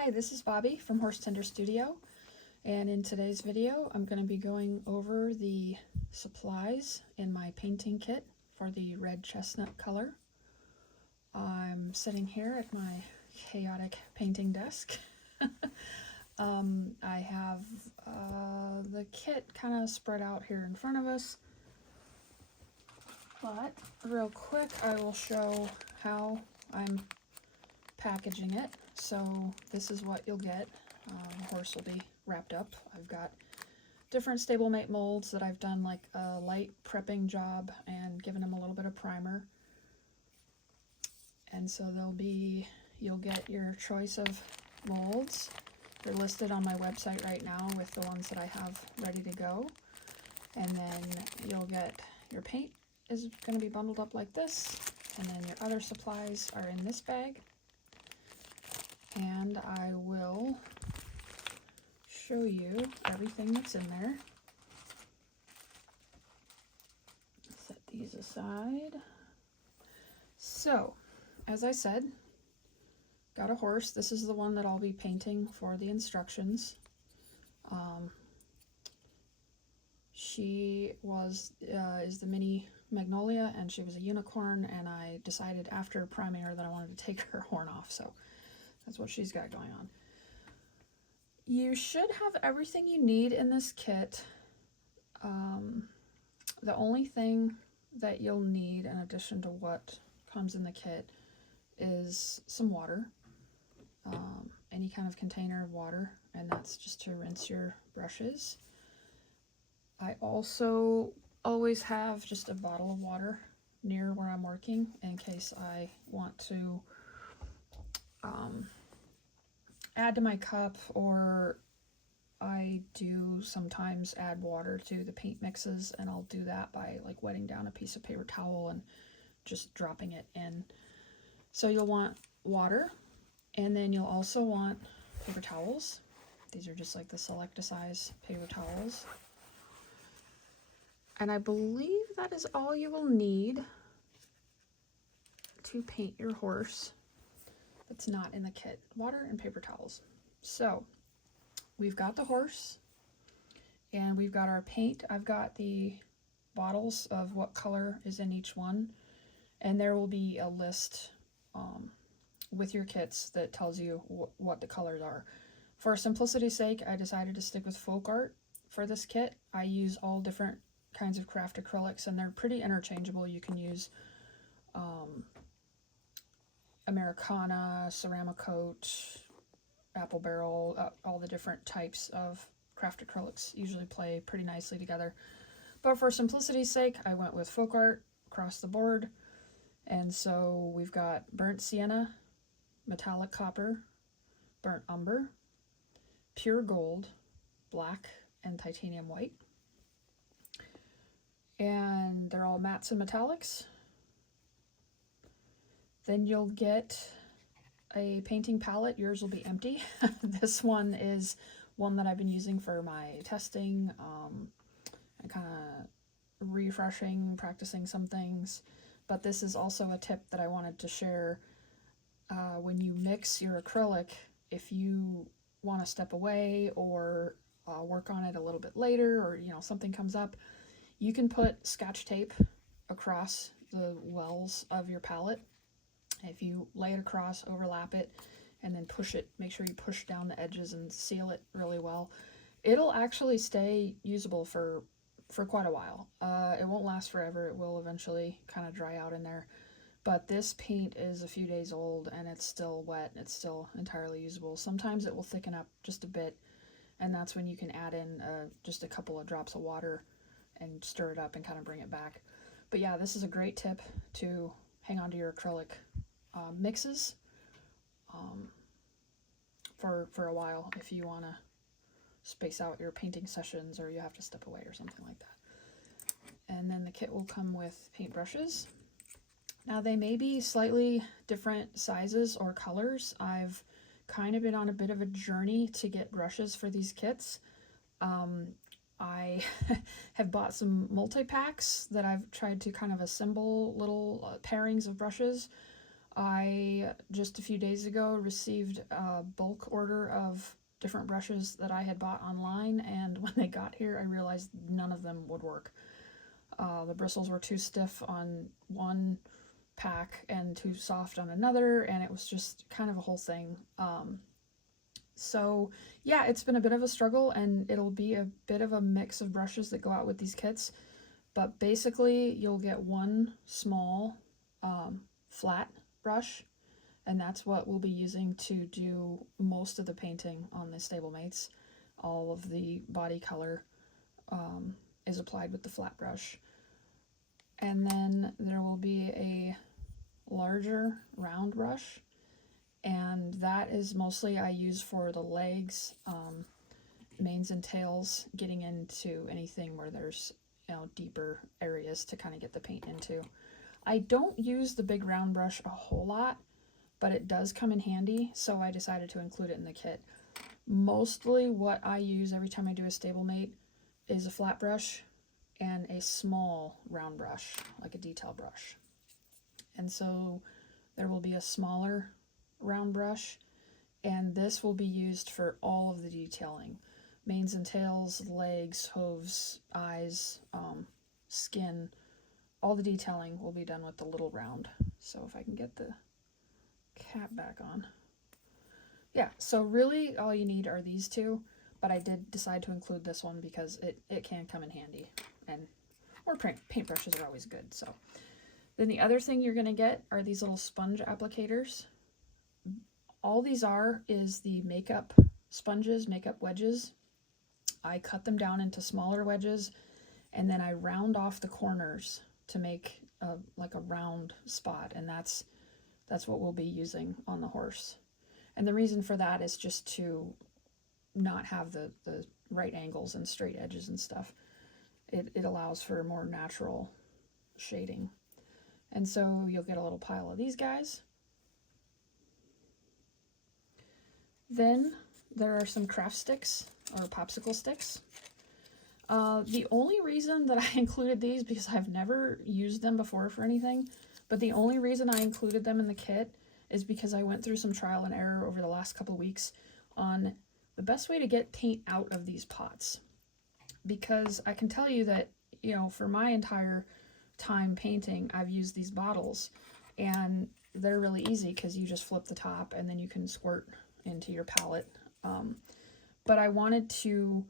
Hi, this is Bobby from Horse Tender Studio, and in today's video I'm going to be going over the supplies in my painting kit for the red chestnut color. I'm sitting here at my chaotic painting desk. I have the kit kind of spread out here in front of us, but real quick I will show how I'm packaging it. So this is what you'll get. The horse will be wrapped up. I've got different stablemate molds that I've done like a light prepping job and given them a little bit of primer. And so you'll get your choice of molds. They're listed on my website right now with the ones that I have ready to go. And then you'll get your paint is going to be bundled up like this. And then your other supplies are in this bag. And I will show you everything that's in there. Set these aside. So, as I said, got a horse. This is the one that I'll be painting for the instructions. She is the mini Magnolia, and she was a unicorn, and I decided after priming her that I wanted to take her horn off, so that's what she's got going on. You should have everything you need in this kit. The only thing that you'll need in addition to what comes in the kit is some water, any kind of container of water, and that's just to rinse your brushes. I also always have just a bottle of water near where I'm working in case I want to add to my cup, or I do sometimes add water to the paint mixes, and I'll do that by like wetting down a piece of paper towel and just dropping it in. So you'll want water, and then you'll also want paper towels. These are just like the Selecta-size paper towels. And I believe that is all you will need to paint your horse that's not in the kit. Water and paper towels. So we've got the horse and we've got our paint. I've got the bottles of what color is in each one, and there will be a list with your kits that tells you what the colors are. For simplicity's sake, I decided to stick with folk art for this kit. I use all different kinds of craft acrylics, and they're pretty interchangeable. You can use Americana, Ceramicoat, Apple Barrel, all the different types of craft acrylics usually play pretty nicely together. But for simplicity's sake, I went with folk art across the board. And so we've got burnt sienna, metallic copper, burnt umber, pure gold, black, and titanium white. And they're all mattes and metallics. Then you'll get a painting palette. Yours will be empty. This one is one that I've been using for my testing, and kind of refreshing, practicing some things. But this is also a tip that I wanted to share. When you mix your acrylic, if you want to step away or work on it a little bit later, or something comes up, you can put Scotch tape across the wells of your palette. If you lay it across, overlap it, and then push it, make sure you push down the edges and seal it really well, it'll actually stay usable for quite a while. It won't last forever. It will eventually kind of dry out in there. But this paint is a few days old and it's still wet. It's still entirely usable. Sometimes it will thicken up just a bit, and that's when you can add in just a couple of drops of water and stir it up and kind of bring it back. But yeah, this is a great tip to hang on to your acrylic mixes for a while if you want to space out your painting sessions or you have to step away or something like that. And then the kit will come with paint brushes. Now they may be slightly different sizes or colors. I've kind of been on a bit of a journey to get brushes for these kits. I have bought some multi-packs that I've tried to kind of assemble little pairings of brushes. I just a few days ago received a bulk order of different brushes that I had bought online, and when they got here I realized none of them would work. The bristles were too stiff on one pack and too soft on another, and it was just kind of a whole thing. So yeah, it's been a bit of a struggle, and it'll be a bit of a mix of brushes that go out with these kits. But basically, you'll get one small flat brush, and that's what we'll be using to do most of the painting on the stablemates. All of the body color is applied with the flat brush. And then there will be a larger round brush, and that is mostly I use for the legs, manes and tails, getting into anything where there's, you know, deeper areas to kind of get the paint into. I don't use the big round brush a whole lot, but it does come in handy, so I decided to include it in the kit. Mostly what I use every time I do a stablemate is a flat brush and a small round brush, like a detail brush. And so there will be a smaller round brush, and this will be used for all of the detailing. Manes and tails, legs, hooves, eyes, skin, all the detailing will be done with the little round. So if I can get the cap back on. Yeah, so really all you need are these two, but I did decide to include this one because it can come in handy, and or paintbrushes are always good. So then the other thing you're going to get are these little sponge applicators. All these are is the makeup sponges, makeup wedges. I cut them down into smaller wedges, and then I round off the corners to make like a round spot, and that's what we'll be using on the horse. And the reason for that is just to not have the right angles and straight edges and stuff. It allows for more natural shading. And so you'll get a little pile of these guys. Then there are some craft sticks or popsicle sticks. The only reason that I included these, because I've never used them before for anything, but the only reason I included them in the kit is because I went through some trial and error over the last couple of weeks on the best way to get paint out of these pots. Because I can tell you that, you know, for my entire time painting, I've used these bottles, and they're really easy because you just flip the top and then you can squirt into your palette. But I wanted to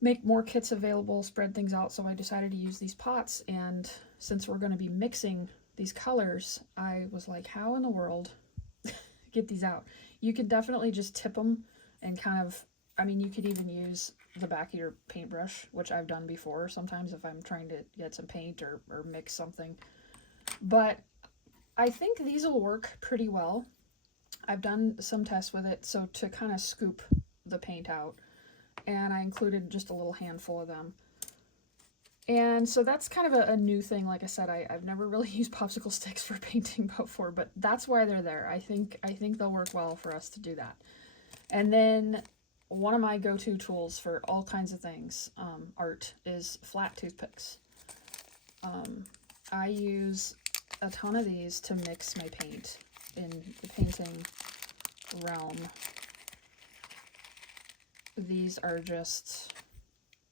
make more kits available, spread things out, so I decided to use these pots. And since we're going to be mixing these colors, I was like, how in the world get these out? You could definitely just tip them and kind of, I mean, you could even use the back of your paintbrush, which I've done before sometimes if I'm trying to get some paint or mix something. But I think these will work pretty well. I've done some tests with it, so to kind of scoop the paint out, and I included just a little handful of them. And so that's kind of a new thing. Like I said, I've never really used popsicle sticks for painting before, but that's why they're there. I think they'll work well for us to do that. And then one of my go-to tools for all kinds of things, art, is flat toothpicks. I use a ton of these to mix my paint in the painting realm. These are just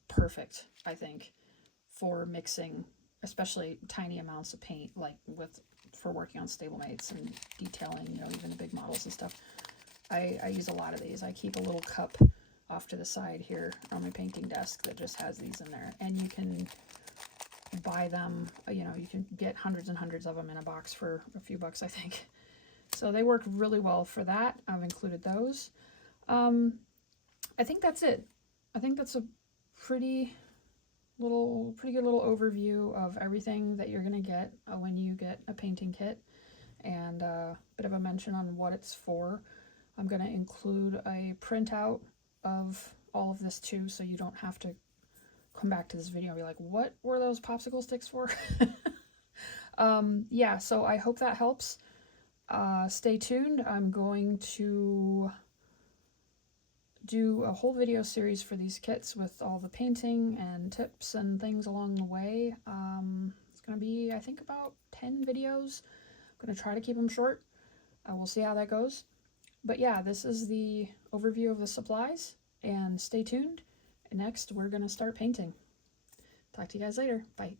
perfect, I think, for mixing, especially tiny amounts of paint, like for working on stablemates and detailing, you know, even the big models and stuff. I use a lot of these. I keep a little cup off to the side here on my painting desk that just has these in there, and you can buy them, you know, you can get hundreds and hundreds of them in a box for a few bucks, I think. So they work really well for that. I've included those. I think that's it. I think that's a pretty good little overview of everything that you're going to get when you get a painting kit, and a bit of a mention on what it's for. I'm going to include a printout of all of this too, so you don't have to come back to this video and be like, what were those popsicle sticks for? Yeah, so I hope that helps. Stay tuned. I'm going to do a whole video series for these kits with all the painting and tips and things along the way. It's going to be, I think, about 10 videos. I'm I'm going to try to keep them short. We'll see how that goes. But yeah, this is the overview of the supplies, and stay tuned. Next, we're going to start painting. Talk to you guys later. Bye.